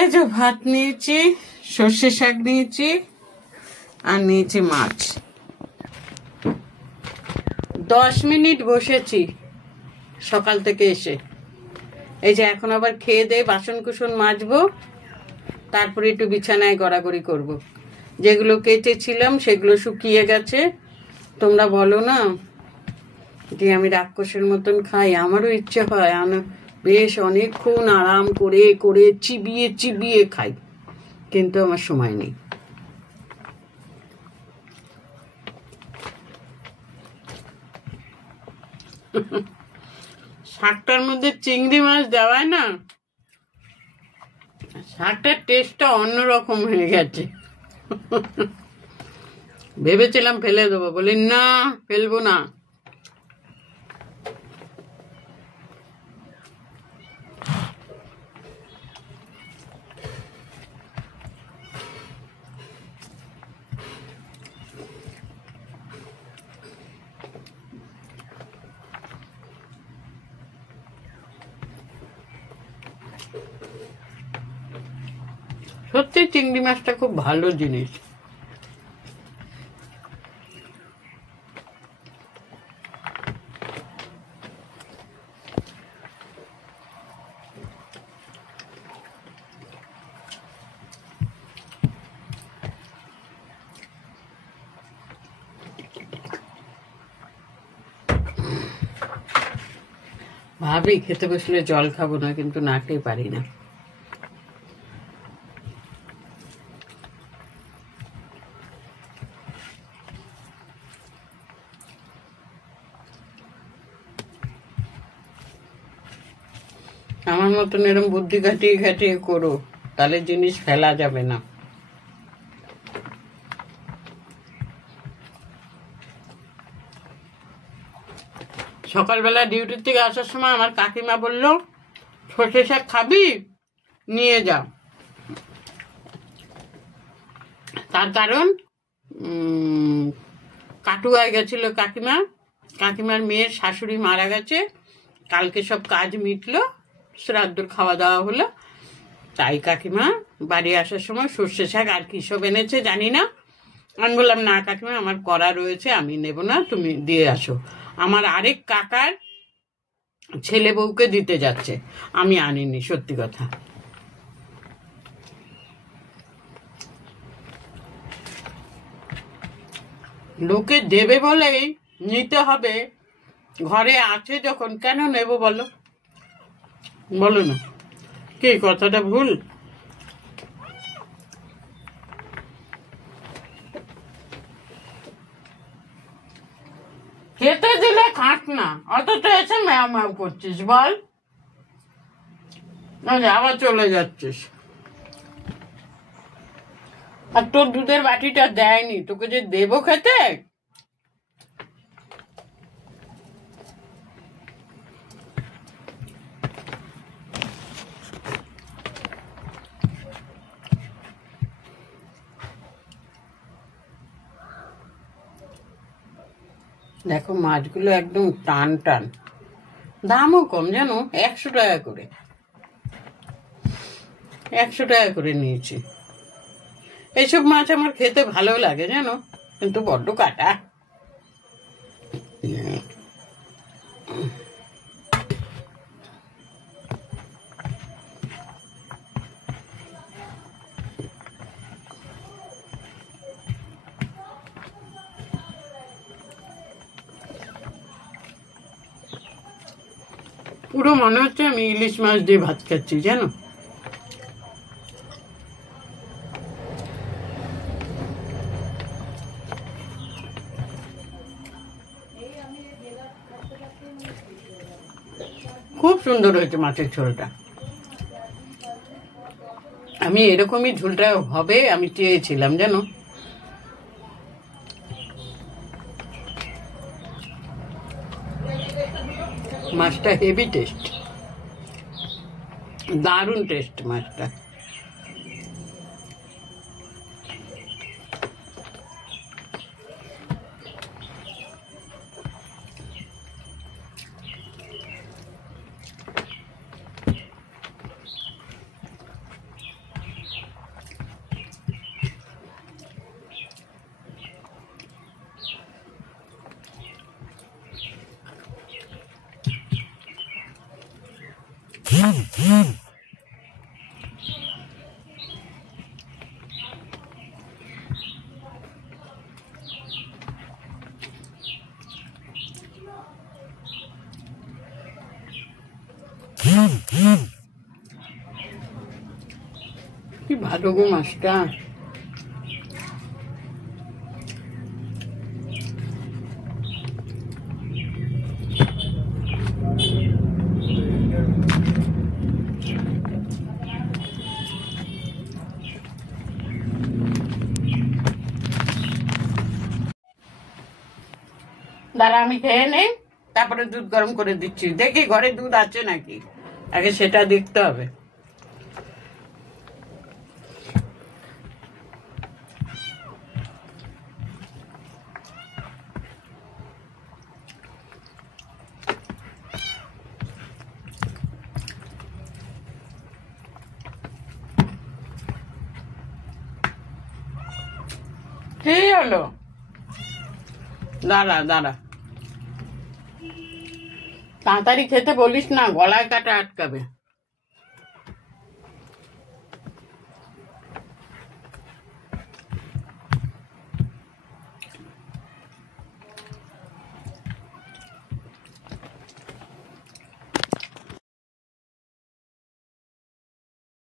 এই যে ভাত নিয়েছি, সর্ষে শাক নিয়েছি, আর নিয়েছি মাছ। 10 মিনিট বসেছি সকাল থেকে এসে। এই যে এখন আবার খেয়ে দিয়ে বাসন কুসন মাজবো, তারপরে একটু বিছানায় গড়াগড়ি করব। যেগুলো কেটেছিলাম সেগুলো শুকিয়ে গেছে। তোমরা বলো না যে আমি রাক্ষসের মতন খাই, আমারও ইচ্ছে হয় বেশ অনেকক্ষণ আরাম করে করে চিবিয়ে চিবিয়ে খাই, কিন্তু আমার সময় নেই। শাকটার মধ্যে চিংড়ি মাছ দেওয়ায় না, শাকটার টেস্টটা অন্যরকম হয়ে গেছে। ভেবেছিলাম ফেলে দেবো, বলি না ফেলবো না। সত্যি চিংড়ি মাছটা খুব ভালো জিনিস। ভাবি খেতে বসলে জল খাবো না, কিন্তু না খেয়ে পারি না। আমার মতন এরকম বুদ্ধি খাটিয়ে খাটিয়ে করো, তাহলে জিনিস ফেলা যাবে না। সকালবেলা ডিউটির থেকে আসার সময় আমার কাকিমা বলল, সর্ষে শাক খাবি, নিয়ে যা। তার কারণ কাটুয়ায় গেছিল কাকিমার মেয়ের শাশুড়ি মারা গেছে, কালকে সব কাজ মিটলো, শ্রাদ্ধর খাওয়া দাওয়া হলো, তাই কাকিমা বাড়ি আসার সময় সর্ষে শাক আর কি সব এনেছে জানি না। আমি বললাম না কাকিমা, আমার করা রয়েছে, আমি নেব না, তুমি দিয়ে আসো। আমার আরেক কাকার ছেলে বউকে দিতে যাচ্ছে, আমি আনিনি, সত্যি কথা। লোকে দেবে বলেই নিতে হবে, ঘরে আছে যখন কেন নেব বলো? বলো না, কি কথাটা ভুল? খেতে দিলে খাস না, অথচ এসে ম্যাও ম্যাও করছিস, বল। আবার চলে যাচ্ছিস। আর তোর দুধের বাটিটা দেয়নি, তোকে যে দেবো খেতে। দেখো মাছগুলো একদম টান টান, দামও কম জানো, 100 টাকা করে, 100 টাকা করে নিয়েছি। এইসব মাছ আমার খেতে ভালো লাগে জানো, কিন্তু বড্ড কাটা। পুরো মনে হচ্ছে আমি ইলিশ মাছ দিয়ে ভাত খাচ্ছি জানো। খুব সুন্দর হয়েছে মাছের ঝোলটা। আমি এরকমই ঝোলটা হবে আমি চেয়েছিলাম জানো। মাছটা হেভি টেস্ট, দারুণ টেস্ট মাছটা। কি ভালো গো মাছটা। দাঁড়া আমি খেয়ে নেই, তারপরে দুধ গরম করে দিচ্ছি। দেখি ঘরে দুধ আছে নাকি, আগে সেটা দেখতে হবে। কি হলো? দাঁড়া দাঁড়া, তাড়াতাড়ি খেতে বলিস না, গলায় কাটা আটকাবে।